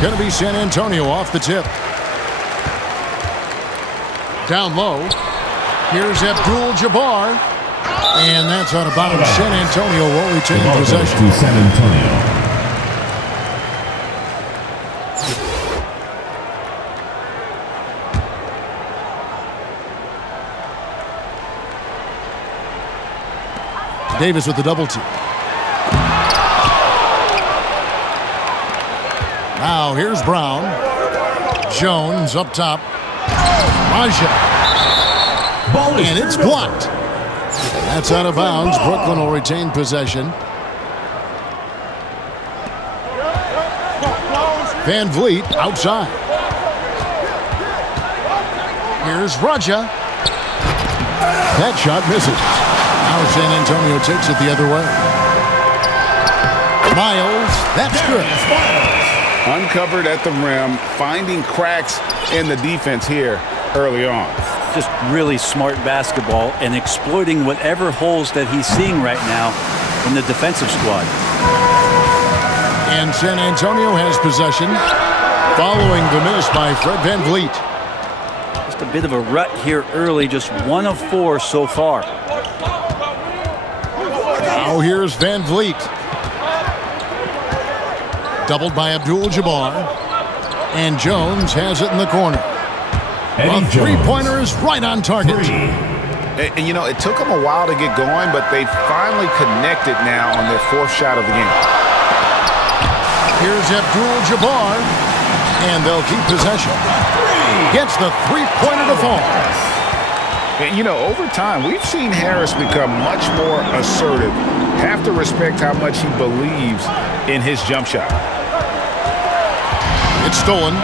going to be San Antonio off the tip. Down low. Here's Abdul-Jabbar. And that's out of bounds. San Antonio will retain possession. To San Antonio. Davis with the double team. Now here's Brown. Jones up top. Raja. And it's blocked. That's out of bounds. Brooklyn will retain possession. Van Vliet outside. Here's Raja. That shot misses. Now San Antonio takes it the other way. Miles, that's good. Uncovered at the rim, finding cracks in the defense here early on. Just really smart basketball and exploiting whatever holes that he's seeing right now in the defensive squad. And San Antonio has possession following the miss by Fred Van Vliet. Just a bit of a rut here early, just 1 of 4 so far. Now here's Van Vliet. Doubled by Abdul-Jabbar. And Jones has it in the corner. A three-pointer is right on target. And, you know, it took them a while to get going, but they finally connected now on their 4th shot of the game. Here's Abdul-Jabbar. And they'll keep possession. Gets the three-pointer to fall. And, you know, over time, we've seen Harris become much more assertive. Have to respect how much he believes in his jump shot. It's stolen.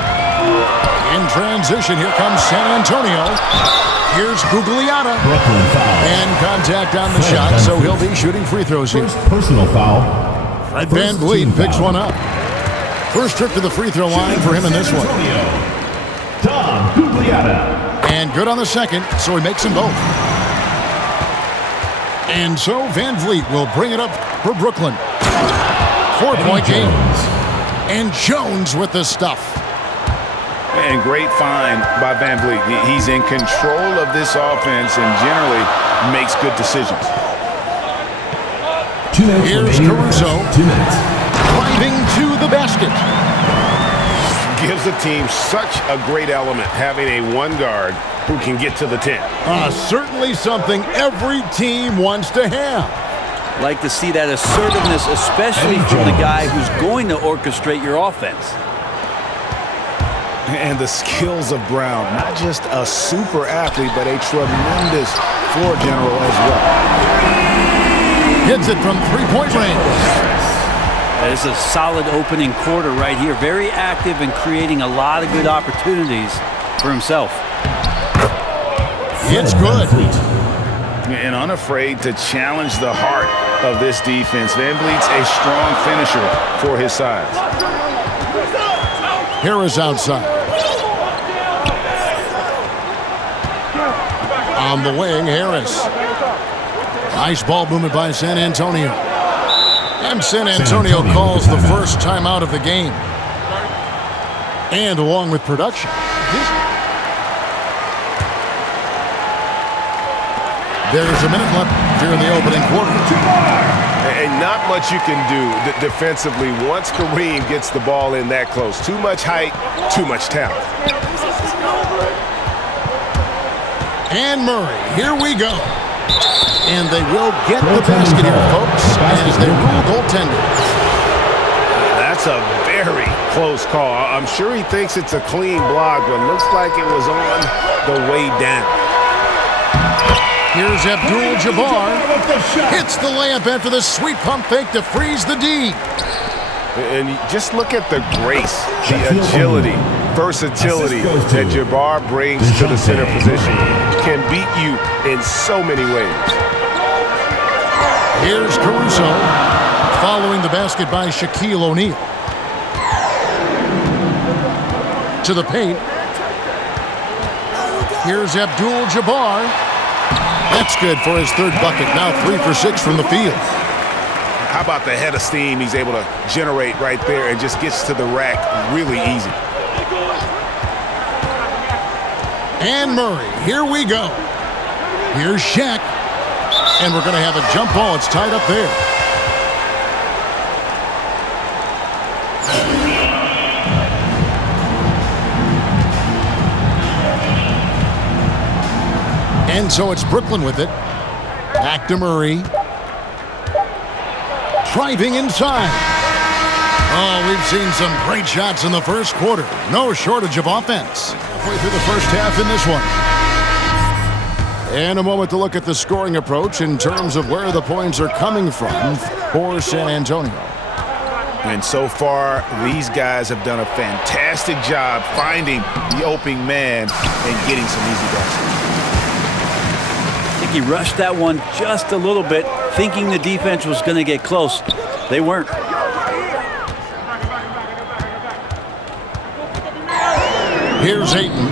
In transition, here comes San Antonio. Here's Gugliotta. And contact on the shot, so he'll be shooting free throws here. Personal foul. Fred Van Vliet picks one up. First trip to the free throw line for him in this one. Tom Gugliotta. And good on the second, so he makes them both. And so Van Vliet will bring it up for Brooklyn. 4-point game. And Jones with the stuff. And great find by Van Vliet. He's in control of this offense and generally makes good decisions. Here's Caruso. Driving to the basket. Gives the team such a great element having a one guard who can get to the 10. Certainly something every team wants to have. Like to see that assertiveness, especially from the guy who's going to orchestrate your offense. And the skills of Brown, not just a super athlete, but a tremendous floor general as well. Hits it from three-point range. It's a solid opening quarter right here. Very active and creating a lot of good opportunities for himself. It's good. And unafraid to challenge the heart of this defense. Van Vliet's a strong finisher for his size. Harris outside. On the wing, Harris. Nice ball movement by San Antonio. And San Antonio calls the first timeout of the game. And along with production. There's a minute left here in the opening quarter. And not much you can do defensively once Kareem gets the ball in that close. Too much height, too much talent. And Murray, here we go. And they will get the basket here, folks, as they rule goaltending. That's a very close call. I'm sure he thinks it's a clean block, but looks like it was on the way down. Here's Abdul-Jabbar. Hits the layup after the sweet pump fake to freeze the D. And just look at the grace, the agility, versatility that Jabbar brings to the center position. Can beat you in so many ways. Here's Caruso, following the basket by Shaquille O'Neal. To the paint. Here's Abdul-Jabbar. That's good for his third bucket. Now 3 for 6 from the field. How about the head of steam he's able to generate right there and just gets to the rack really easy. And Murray, here we go. Here's Shaq. And we're going to have a jump ball. It's tied up there. And so it's Brooklyn with it. Back to Murray. Driving inside. Oh, we've seen some great shots in the first quarter. No shortage of offense. Halfway through the first half in this one. And a moment to look at the scoring approach in terms of where the points are coming from for San Antonio. And so far, these guys have done a fantastic job finding the opening man and getting some easy baskets. I think he rushed that one just a little bit, thinking the defense was going to get close. They weren't. Here's Ayton.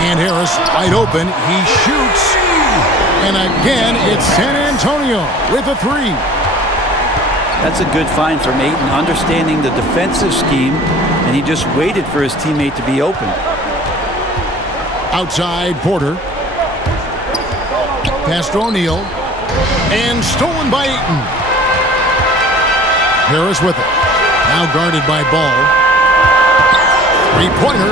And Harris wide open. He shoots. And again, it's San Antonio with a three. That's a good find from Ayton, understanding the defensive scheme, and he just waited for his teammate to be open. Outside, Porter. Pass to O'Neal. And stolen by Ayton. Harris with it. Now guarded by Ball. Three-pointer.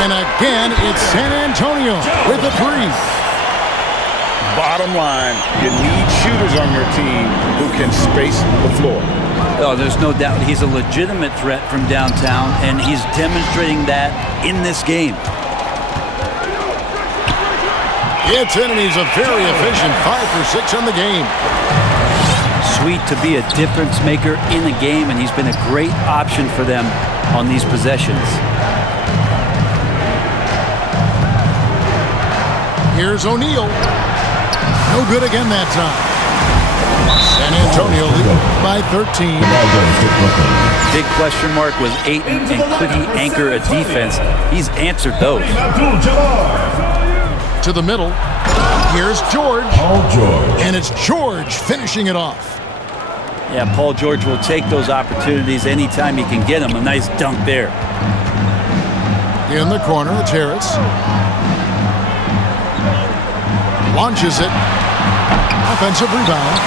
And again, it's San Antonio with a three. Bottom line, you need shooters on your team who can space the floor. Oh, there's no doubt he's a legitimate threat from downtown, and he's demonstrating that in this game. It's in, and he's a very efficient 5 for 6 on the game. Sweet to be a difference maker in the game, and he's been a great option for them on these possessions. Here's O'Neal. No good again that time. San Antonio leading by 13. Big question mark was Ayton, and could he anchor a defense? He's answered those. To the middle. Here's George. Paul George. And it's George finishing it off. Yeah, Paul George will take those opportunities anytime he can get them. A nice dunk there. In the corner, it's Harris. Launches it. Offensive rebound.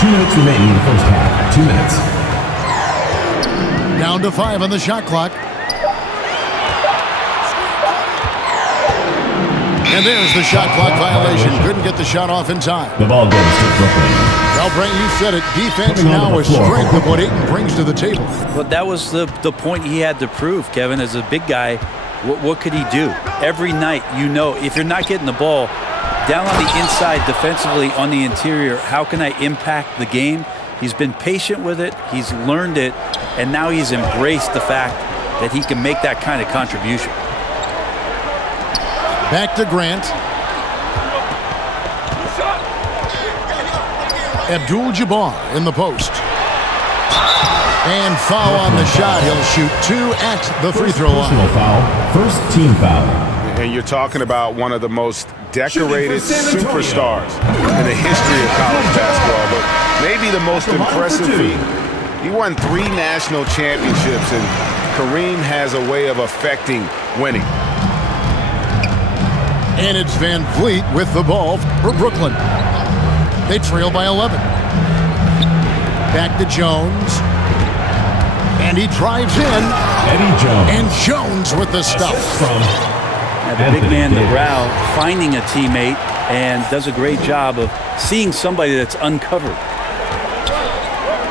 2 minutes remaining in the first half. 2 minutes. Down to 5 on the shot clock. And there's the shot clock violation. Couldn't get the shot off in time. The ball goes to Brooklyn. Well, Brent, you said it. Defense now a strength of what Ayton brings to the table. But that was the point he had to prove, Kevin. As a big guy, what could he do? Every night, you know, if you're not getting the ball down on the inside defensively on the interior, how can I impact the game? He's been patient with it. He's learned it. And now he's embraced the fact that he can make that kind of contribution. Back to Grant. Abdul-Jabbar in the post. And foul on the shot. He'll shoot 2 at the free throw line. Personal foul. First team foul. And you're talking about one of the most decorated superstars in the history of college basketball, but maybe the most impressive feat. He won 3 national championships, and Kareem has a way of affecting winning. And it's Van Vliet with the ball for Brooklyn. They trail by 11. Back to Jones. And he drives in. Eddie Jones. And Jones with the stuff. The big man, Brow, finding a teammate and does a great job of seeing somebody that's uncovered.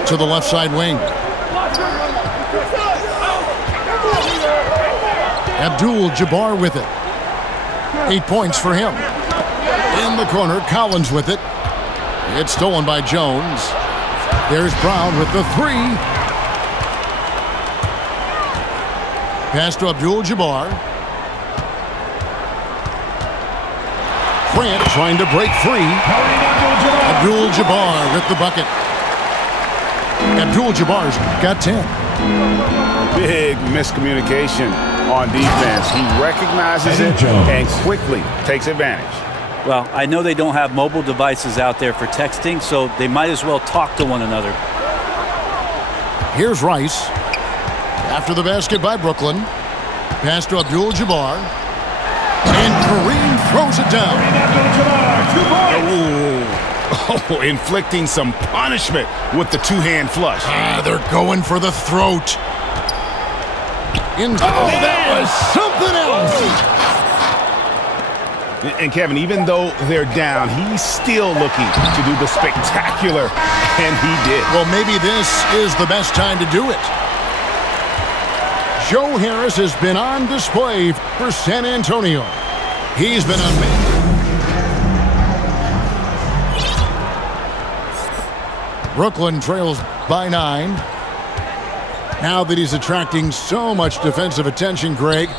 To the left side wing. Abdul-Jabbar with it. 8 points for him. In the corner, Collins with it. It's stolen by Jones. There's Brown with the 3. Pass to Abdul-Jabbar. Grant trying to break free. Abdul-Jabbar with the bucket. Abdul-Jabbar's got 10. Big miscommunication on defense. He recognizes it and quickly takes advantage. Well, I know they don't have mobile devices out there for texting, so they might as well talk to one another. Here's Rice. After the basket by Brooklyn. Pass to Abdul-Jabbar. And Kareem throws it down. Oh, inflicting some punishment with the two-hand flush. They're going for the throat. That was something else. And Kevin, even though they're down, he's still looking to do the spectacular, and he did. Well, maybe this is the best time to do it. Joe Harris has been on display for San Antonio. He's been amazing. Brooklyn trails by 9. Now that he's attracting so much defensive attention, Greg,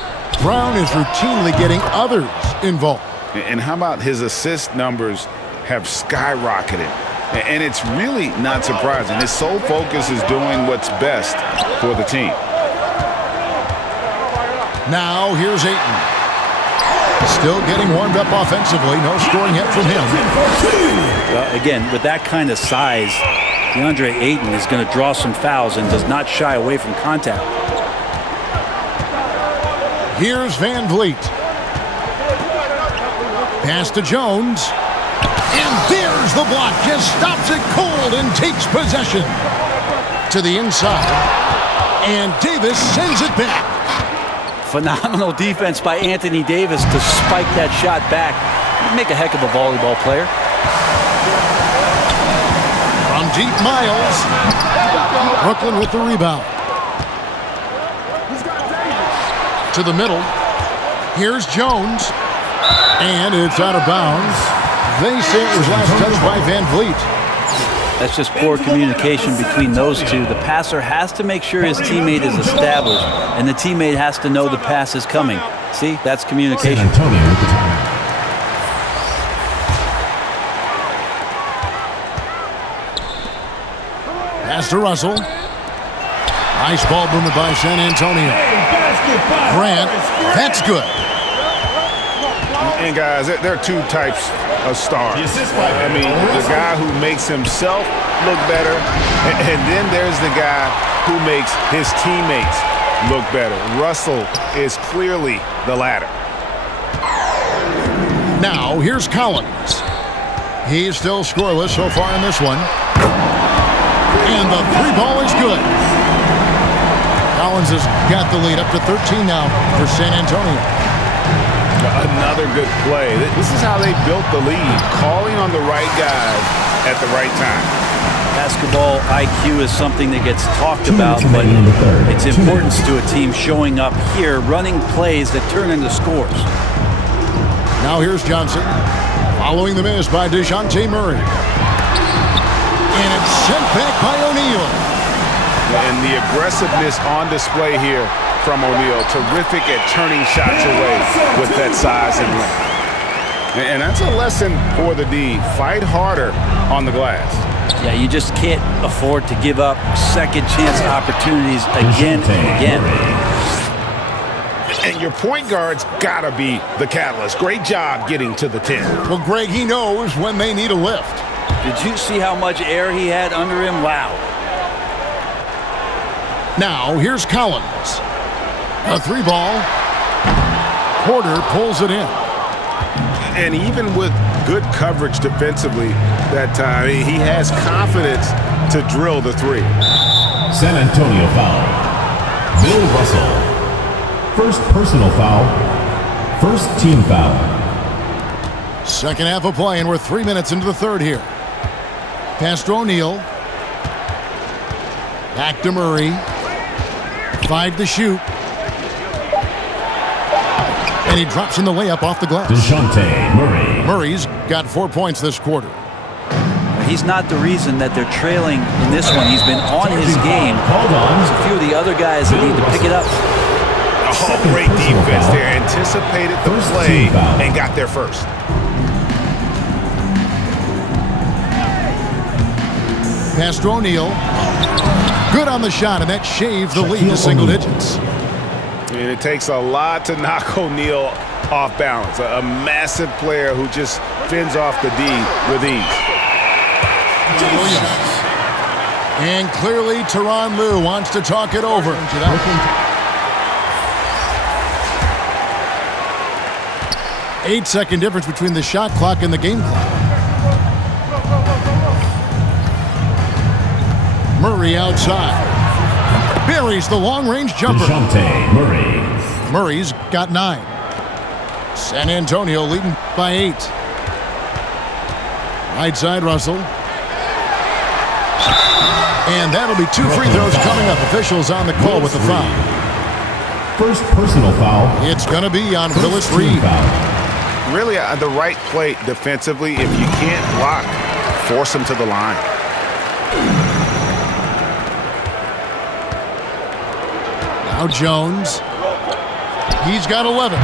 Brown is routinely getting others involved. And how about his assist numbers have skyrocketed? And it's really not surprising. His sole focus is doing what's best for the team. Now here's Ayton. Still getting warmed up offensively. No scoring yet from him. Well, again, with that kind of size, DeAndre Ayton is going to draw some fouls and does not shy away from contact. Here's Van Vliet. Pass to Jones. And there's the block. Just stops it cold and takes possession. To the inside. And Davis sends it back. Phenomenal defense by Anthony Davis to spike that shot back. He'd make a heck of a volleyball player. From deep, Miles. Brooklyn with the rebound. To the middle. Here's Jones. And it's out of bounds. They say it was last touched by Van Vliet. That's just poor communication between those two. The passer has to make sure his teammate is established, and the teammate has to know the pass is coming. See, that's communication. San Antonio with the timeout. Pass to Russell. Nice ball movement by San Antonio. Grant, that's good. And guys, there are two types of stars. I mean, the guy who makes himself look better, and then there's the guy who makes his teammates look better. Russell is clearly the latter. Now, here's Collins. He's still scoreless so far in this one. And the three ball is good. Collins has got the lead up to 13 now for San Antonio. Another good play. This is how they built the lead, calling on the right guys at the right time. Basketball IQ is something that gets talked about, but its importance to a team showing up here, running plays that turn into scores. Now here's Johnson, following the miss by DeJounte Murray. And it's sent back by O'Neal. And the aggressiveness on display here from O'Neal. Terrific at turning shots away with that size and length. And that's a lesson for the D. Fight harder on the glass. Yeah, you just can't afford to give up second chance opportunities again and again. And your point guard's gotta be the catalyst. Great job getting to the 10. Well, Greg, he knows when they need a lift. Did you see how much air he had under him? Wow. Now, here's Collins. A three ball. Porter pulls it in. And even with good coverage defensively that time, he has confidence to drill the three. San Antonio foul. Bill Russell. First personal foul. First team foul. Second half of play, and we're 3 minutes into the third here. Pass to O'Neal. Back to Murray. 5 to shoot. And he drops in the layup off the glass. DeJounte Murray. Murray's got 4 points this quarter. He's not the reason that they're trailing in this one. He's been on his game. Called on. There's a few of the other guys that need to pick it up. Oh, great defense there. Anticipated the play and got there first. Pass to O'Neal. Good on the shot, and that shaves the lead to single digits. And it takes a lot to knock O'Neal off balance. A massive player who just fends off the D with ease. Williams. And clearly Tyronn Lue wants to talk it over. 8-second difference between the shot clock and the game clock. Murray outside. Buries the long-range jumper. DeJounte Murray. Murray's got 9. San Antonio leading by 8. Right side, Russell. And that'll be 2 free throws coming up. Officials on the call with the foul. First personal foul. It's going to be on Willis Reed. Really, the right play defensively. If you can't block, force him to the line. Now Jones. He's got 11.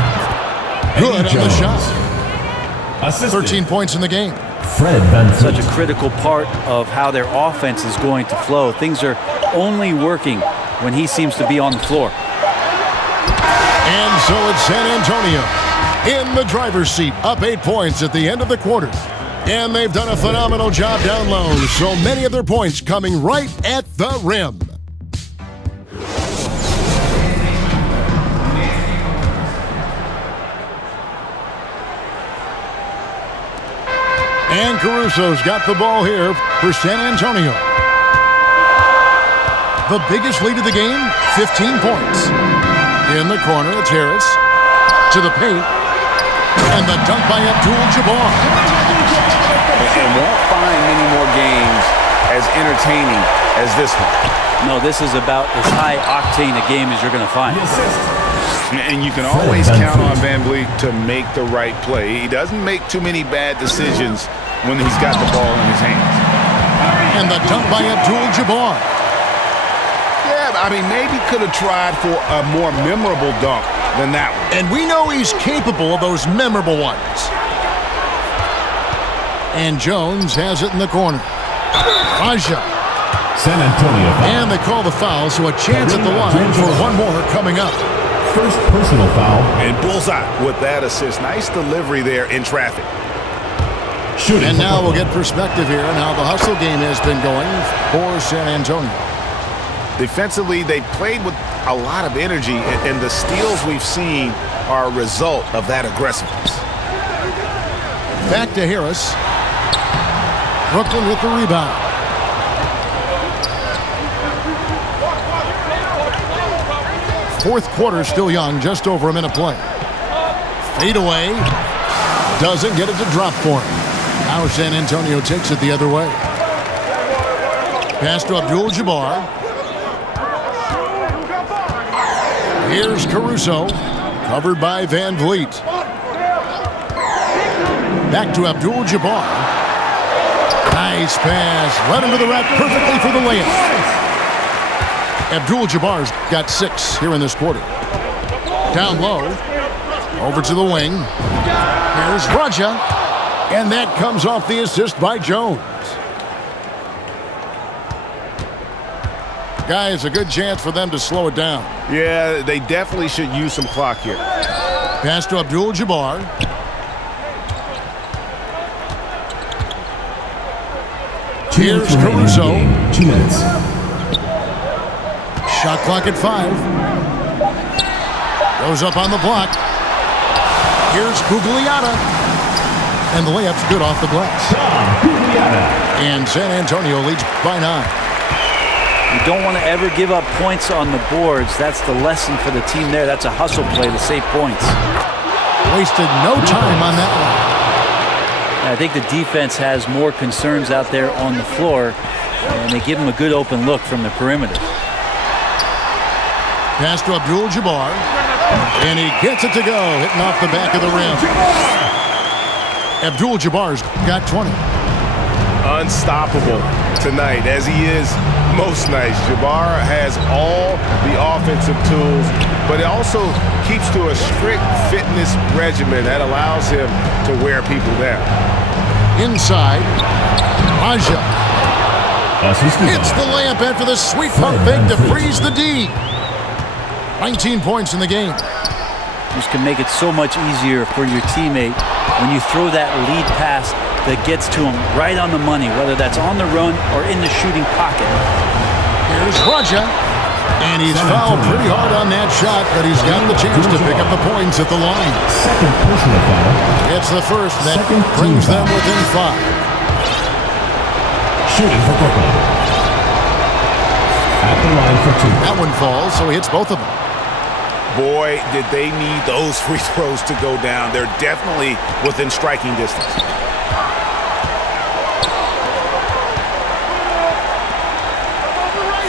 Good on the shot. 13 points in the game. Fred VanVleet. Such a critical part of how their offense is going to flow. Things are only working when he seems to be on the floor. And so it's San Antonio in the driver's seat, up 8 points at the end of the quarter. And they've done a phenomenal job down low, so many of their points coming right at the rim. And Caruso's got the ball here for San Antonio. The biggest lead of the game, 15 points. In the corner, it's Harris. To the paint. And the dunk by Abdul-Jabbar. And won't find many more games as entertaining as this one. No, this is about as high-octane a game as you're going to find. And you can always count on VanVleet to make the right play. He doesn't make too many bad decisions when he's got the ball in his hands. And the dunk by Abdul-Jabbar. Yeah, I mean, maybe could have tried for a more memorable dunk than that one. And we know he's capable of those memorable ones. And Jones has it in the corner. Raja. San Antonio foul. And they call the foul, so a chance at the line for one more coming up. First personal foul. And bullseye with that assist. Nice delivery there in traffic. Shooting. And now we'll get perspective here on how the hustle game has been going for San Antonio. Defensively, they played with a lot of energy, and the steals we've seen are a result of that aggressiveness. Back to Harris. Brooklyn with the rebound. Fourth quarter still young, just over a minute play. Fade away. Doesn't get it to drop for him. Now San Antonio takes it the other way. Pass to Abdul-Jabbar. Here's Caruso. Covered by VanVleet. Back to Abdul-Jabbar. Nice pass. Right into the rack perfectly for the layup. Abdul-Jabbar's got 6 here in this quarter. Down low. Over to the wing. Here's Raja. And that comes off the assist by Jones. Guys, a good chance for them to slow it down. Yeah, they definitely should use some clock here. Pass to Abdul-Jabbar. Here's Caruso. 2 minutes. Shot clock at 5. Goes up on the block. Here's Gugliotta. And the layup's good off the glass. And San Antonio leads by 9. You don't want to ever give up points on the boards. That's the lesson for the team there. That's a hustle play to save points. Wasted no time on that one. I think the defense has more concerns out there on the floor, and they give him a good open look from the perimeter. Pass to Abdul-Jabbar. And he gets it to go, hitting off the back of the rim. Abdul-Jabbar's got 20. Unstoppable tonight, as he is most nights. Jabbar has all the offensive tools, but it also keeps to a strict fitness regimen that allows him to wear people down. Inside, Raja hits the layup after the sweet pump fake to freeze the D. 19 points in the game. just can make it so much easier for your teammate when you throw that lead pass that gets to him right on the money, whether that's on the run or in the shooting pocket. Here's Raja, and he's fouled pretty hard on that shot, but he's got the chance to pick up the points at the line. Second personal foul. It's the first that Second brings team them foul. within 5. Shooting for Brooklyn. At the line for 2. That one falls, so he hits both of them. Boy, did they need those free throws to go down. They're definitely within striking distance.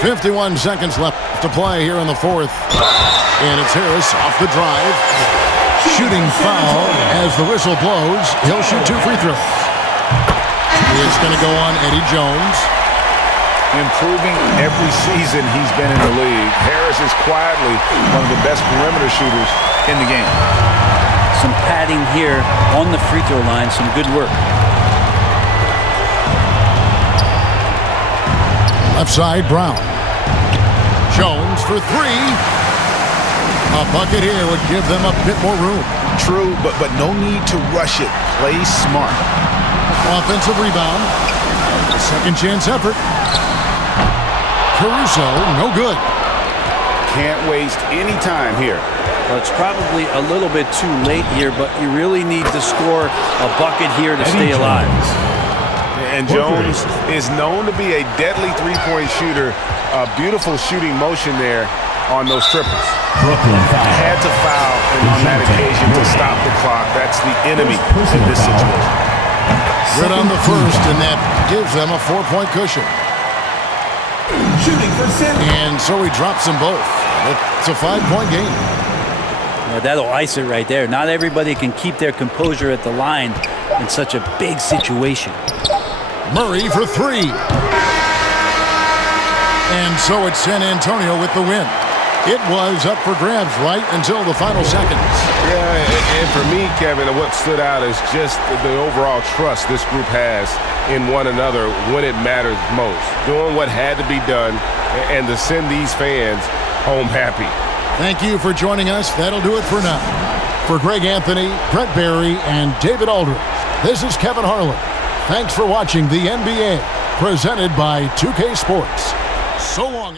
.51 seconds left to play here in the fourth. And it's Harris off the drive. Shooting foul as the whistle blows. He'll shoot 2 free throws. It's going to go on Eddie Jones. Improving every season he's been in the league. Harris is quietly one of the best perimeter shooters in the game. Some padding here on the free throw line, some good work. Left side, Brown. Jones for 3. A bucket here would give them a bit more room. True, but no need to rush it. Play smart. Offensive rebound. Second chance effort. Caruso, no good. Can't waste any time here. Well, it's probably a little bit too late here, but you really need to score a bucket here to stay alive. And Jones is known to be a deadly three-point shooter. A beautiful shooting motion there on those triples. Brooklyn foul. Had to foul on that occasion to stop the clock. That's the enemy in this situation. Good on the first, and that gives them a 4-point cushion. Shooting for 7. And so he drops them both. It's a 5-point game. Yeah, that'll ice it right there. Not everybody can keep their composure at the line in such a big situation. Murray for 3. And so it's San Antonio with the win. It was up for grabs right until the final seconds. Yeah, and for me, Kevin, what stood out is just the overall trust this group has in one another when it matters most. Doing what had to be done and to send these fans home happy. Thank you for joining us. That'll do it for now. For Greg Anthony, Brett Barry, and David Aldridge, this is Kevin Harlan. Thanks for watching the NBA, presented by 2K Sports. So long.